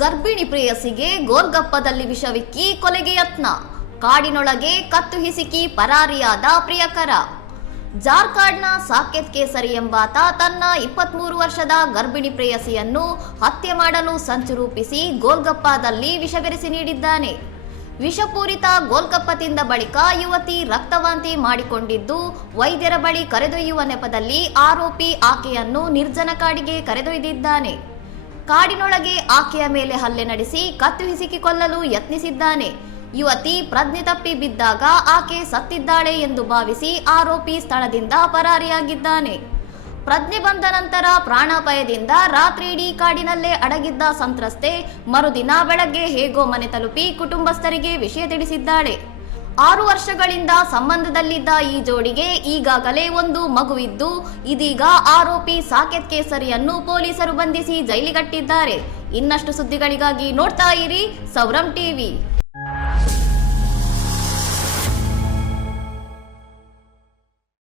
ಗರ್ಭಿಣಿ ಪ್ರೇಯಸಿಗೆ ಗೋಲ್ಗಪ್ಪದಲ್ಲಿ ವಿಷವಿಕ್ಕಿ ಕೊಲೆಗೆ ಯತ್ನ. ಕಾಡಿನೊಳಗೆ ಕತ್ತು ಹಿಸುಕಿ ಪರಾರಿಯಾದ ಪ್ರಿಯಕರ. ಜಾರ್ಖಂಡ್ನ ಸಾಕೇತ್ ಕೇಸರಿ ಎಂಬಾತ ತನ್ನ 23 ವರ್ಷದ ಗರ್ಭಿಣಿ ಪ್ರೇಯಸಿಯನ್ನು ಹತ್ಯೆ ಮಾಡಲು ಸಂಚು ರೂಪಿಸಿ ಗೋಲ್ಗಪ್ಪದಲ್ಲಿ ವಿಷಬೆರೆಸಿ ನೀಡಿದ್ದಾನೆ. ವಿಷಪೂರಿತ ಗೋಲ್ಗಪ್ಪ ತಿಂದ ಬಳಿಕ ಯುವತಿ ರಕ್ತವಾಂತಿ ಮಾಡಿಕೊಂಡಿದ್ದು ವೈದ್ಯರ ಬಳಿ ಕರೆದೊಯ್ಯುವ ನೆಪದಲ್ಲಿ ಆರೋಪಿ ಆಕೆಯನ್ನು ನಿರ್ಜನ ಕಾಡಿಗೆ ಕರೆದೊಯ್ದಿದ್ದಾನೆ. ಕಾಡಿನೊಳಗೆ ಆಕೆಯ ಮೇಲೆ ಹಲ್ಲೆ ನಡೆಸಿ ಕತ್ತು ಹಿಸುಕಿ ಕೊಲ್ಲಲು ಯತ್ನಿಸಿದ್ದಾನೆ. ಯುವತಿ ಪ್ರಜ್ಞೆ ತಪ್ಪಿ ಬಿದ್ದಾಗ ಆಕೆ ಸತ್ತಿದ್ದಾಳೆ ಎಂದು ಭಾವಿಸಿ ಆರೋಪಿ ಸ್ಥಳದಿಂದ ಪರಾರಿಯಾಗಿದ್ದಾನೆ. ಪ್ರಜ್ಞೆ ಬಂದ ನಂತರ ಪ್ರಾಣಾಪಾಯದಿಂದ ರಾತ್ರಿಯಿಡೀ ಕಾಡಿನಲ್ಲೇ ಅಡಗಿದ್ದ ಸಂತ್ರಸ್ತೆ ಮರುದಿನ ಬೆಳಗ್ಗೆ ಹೇಗೋ ಮನೆ ತಲುಪಿ ಕುಟುಂಬಸ್ಥರಿಗೆ ವಿಷಯ ತಿಳಿಸಿದ್ದಾಳೆ. 6 ವರ್ಷಗಳಿಂದ ಸಂಬಂಧದಲ್ಲಿದ್ದ ಈ ಜೋಡಿಗೆ ಈಗಾಗಲೇ ಒಂದು ಮಗುವಿದ್ದು, ಇದೀಗ ಆರೋಪಿ ಸಾಕೇತ್ ಕೇಸರಿಯನ್ನು ಪೊಲೀಸರು ಬಂಧಿಸಿ ಜೈಲಿಗಟ್ಟಿದ್ದಾರೆ. ಇನ್ನಷ್ಟು ಸುದ್ದಿಗಳಿಗಾಗಿ ನೋಡ್ತಾ ಇರಿ ಸೌರಂ ಟಿವಿ.